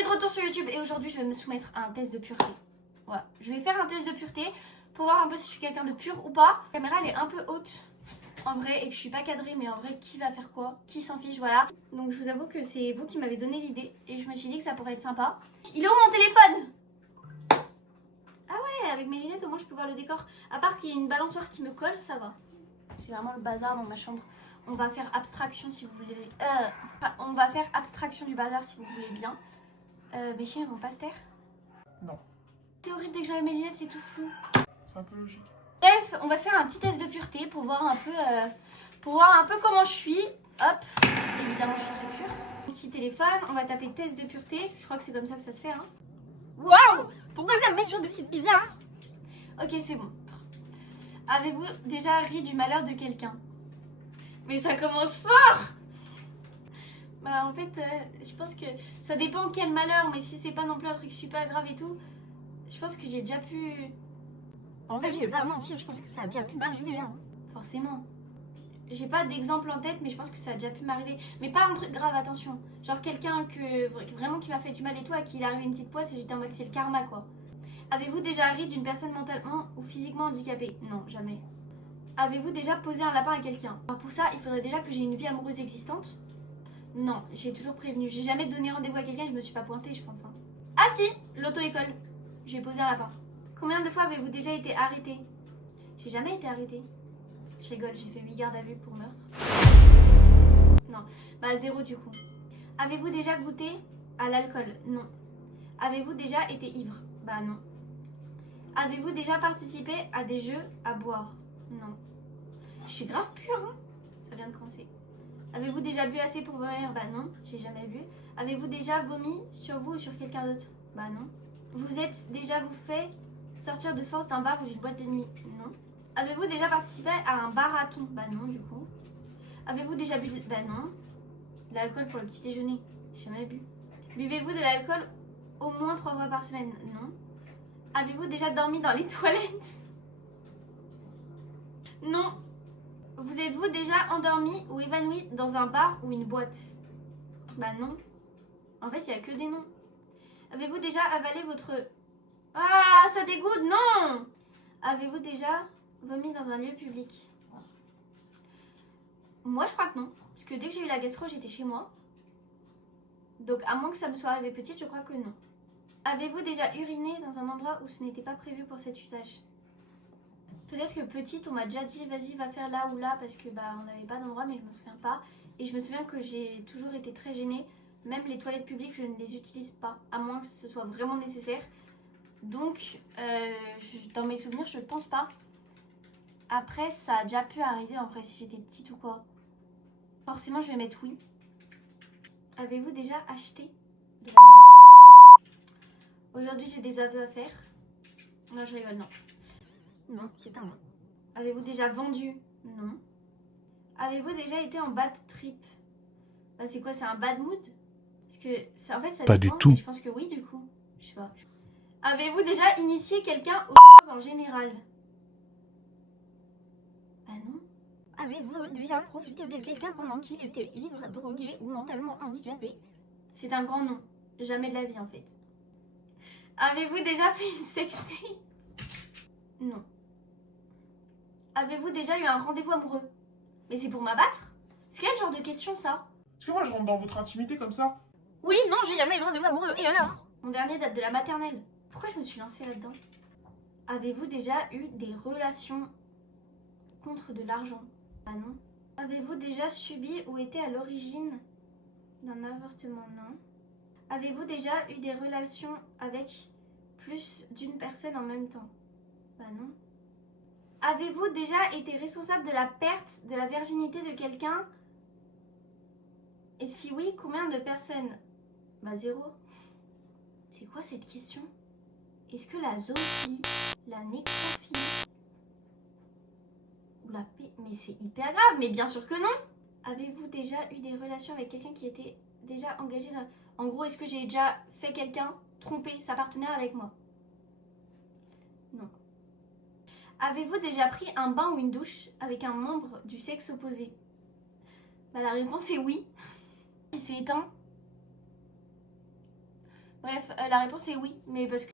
est de retour sur YouTube et aujourd'hui je vais me soumettre à un test de pureté. Voilà, je vais faire un test de pureté pour voir un peu si je suis quelqu'un de pur ou pas. La caméra elle est un peu haute en vrai et que je suis pas cadrée, mais en vrai qui va faire quoi? Qui s'en fiche, voilà. Donc je vous avoue que c'est vous qui m'avez donné l'idée et je me suis dit que ça pourrait être sympa. Il est où mon téléphone? Ah ouais, avec mes lunettes au moins je peux voir le décor. À part qu'il y a une balançoire qui me colle, ça va. C'est vraiment le bazar dans ma chambre. On va faire abstraction si vous voulez. On va faire abstraction du bazar si vous voulez bien. Mes chiens vont pas se taire? Non. C'est horrible, dès que j'enlève mes lunettes, c'est tout flou. C'est un peu logique. Bref, on va se faire un petit test de pureté pour voir un peu, comment je suis. Hop, évidemment, je suis très pure. Petit téléphone, on va taper test de pureté. Je crois que c'est comme ça que ça se fait. Hein. Waouh! Pourquoi ça me met sur des sites bizarres? Ok, c'est bon. Avez-vous déjà ri du malheur de quelqu'un? Mais ça commence fort! Bah en fait, je pense que ça dépend quel malheur, mais si c'est pas non plus un truc super grave et tout, je pense que j'ai déjà pu... En fait, je vais pas mentir, je pense que ça a bien pu m'arriver. Hein. Forcément. J'ai pas d'exemple en tête, mais je pense que ça a déjà pu m'arriver. Mais pas un truc grave, attention. Genre quelqu'un vraiment qui m'a fait du mal et tout, à qui il est arrivé une petite poisse et j'étais en mode c'est le karma quoi. Avez-vous déjà ri d'une personne mentalement ou physiquement handicapée? Non, jamais. Avez-vous déjà posé un lapin à quelqu'un? Alors pour ça, il faudrait déjà que j'ai une vie amoureuse existante. Non, j'ai toujours prévenu. J'ai jamais donné rendez-vous à quelqu'un et je me suis pas pointée, je pense. Hein. Ah si, l'auto-école. J'ai posé un lapin. Combien de fois avez-vous déjà été arrêté? J'ai jamais été arrêtée. Je rigole, j'ai fait 8 gardes à vue pour meurtre. Non, bah 0 du coup. Avez-vous déjà goûté à l'alcool? Non. Avez-vous déjà été ivre? Bah non. Avez-vous déjà participé à des jeux à boire? Non. Je suis grave pure, hein. Ça vient de commencer. Avez-vous déjà bu assez pour vomir? Bah non, j'ai jamais bu. Avez-vous déjà vomi sur vous ou sur quelqu'un d'autre? Bah non. Vous êtes déjà vous fait sortir de force d'un bar ou d'une boîte de nuit? Non. Avez-vous déjà participé à un marathon? Bah non du coup. Avez-vous déjà bu Bah non. De l'alcool pour le petit déjeuner? J'ai jamais bu. Buvez-vous de l'alcool au moins 3 fois par semaine? Non. Avez-vous déjà dormi dans les toilettes? Non. Vous êtes-vous déjà endormi ou évanoui dans un bar ou une boîte? Bah non. En fait, il n'y a que des noms. Avez-vous déjà avalé votre... Ah, ça dégoûte, non! Avez-vous déjà vomi dans un lieu public? Moi, je crois que non. Parce que dès que j'ai eu la gastro, j'étais chez moi. Donc, à moins que ça me soit arrivé petite, je crois que non. Avez-vous déjà uriné dans un endroit où ce n'était pas prévu pour cet usage? Peut-être que petite, on m'a déjà dit vas-y, va faire là ou là parce que bah on n'avait pas d'endroit, mais je me souviens pas. Et je me souviens que j'ai toujours été très gênée. Même les toilettes publiques, je ne les utilise pas, à moins que ce soit vraiment nécessaire. Donc, dans mes souvenirs, je pense pas. Après, ça a déjà pu arriver en vrai si j'étais petite ou quoi. Forcément, je vais mettre oui. Avez-vous déjà acheté de la drogue? Aujourd'hui, j'ai des aveux à faire. Non, je rigole, non. Non, c'est un non. Avez-vous déjà vendu? Non. Avez-vous déjà été en bad trip? Bah, c'est quoi? C'est un bad mood? Parce que, en fait, ça Pas dépend, du tout. mais je pense que oui, du coup. Je sais pas. Avez-vous déjà initié quelqu'un au en général? Bah non. Avez-vous déjà profité de quelqu'un pendant qu'il était ivre, drogué ou mentalement handicapé? C'est un grand nom. Jamais de la vie, en fait. Avez-vous déjà fait une sextape? Non. Avez-vous déjà eu un rendez-vous amoureux? Mais c'est pour m'abattre? C'est quel genre de question, ça? Est-ce que moi je rentre dans votre intimité comme ça? Oui, non, j'ai jamais eu de rendez-vous amoureux. Et alors? Mon dernier date de la maternelle. Pourquoi je me suis lancée là-dedans? Avez-vous déjà eu des relations contre de l'argent? Ah non. Avez-vous déjà subi ou été à l'origine d'un avortement? Non. Avez-vous déjà eu des relations avec plus d'une personne en même temps? Bah non. Avez-vous déjà été responsable de la perte de la virginité de quelqu'un? Et si oui, combien de personnes? Bah 0. C'est quoi cette question? Est-ce que la zoophilie, la nécrophilie ou la mais c'est hyper grave, mais bien sûr que non. Avez-vous déjà eu des relations avec quelqu'un qui était déjà engagé dans... En gros, est-ce que j'ai déjà fait quelqu'un tromper sa partenaire avec moi? Non. Avez-vous déjà pris un bain ou une douche avec un membre du sexe opposé? Bah la réponse est oui. Il s'est éteint. Bref, la réponse est oui, mais parce que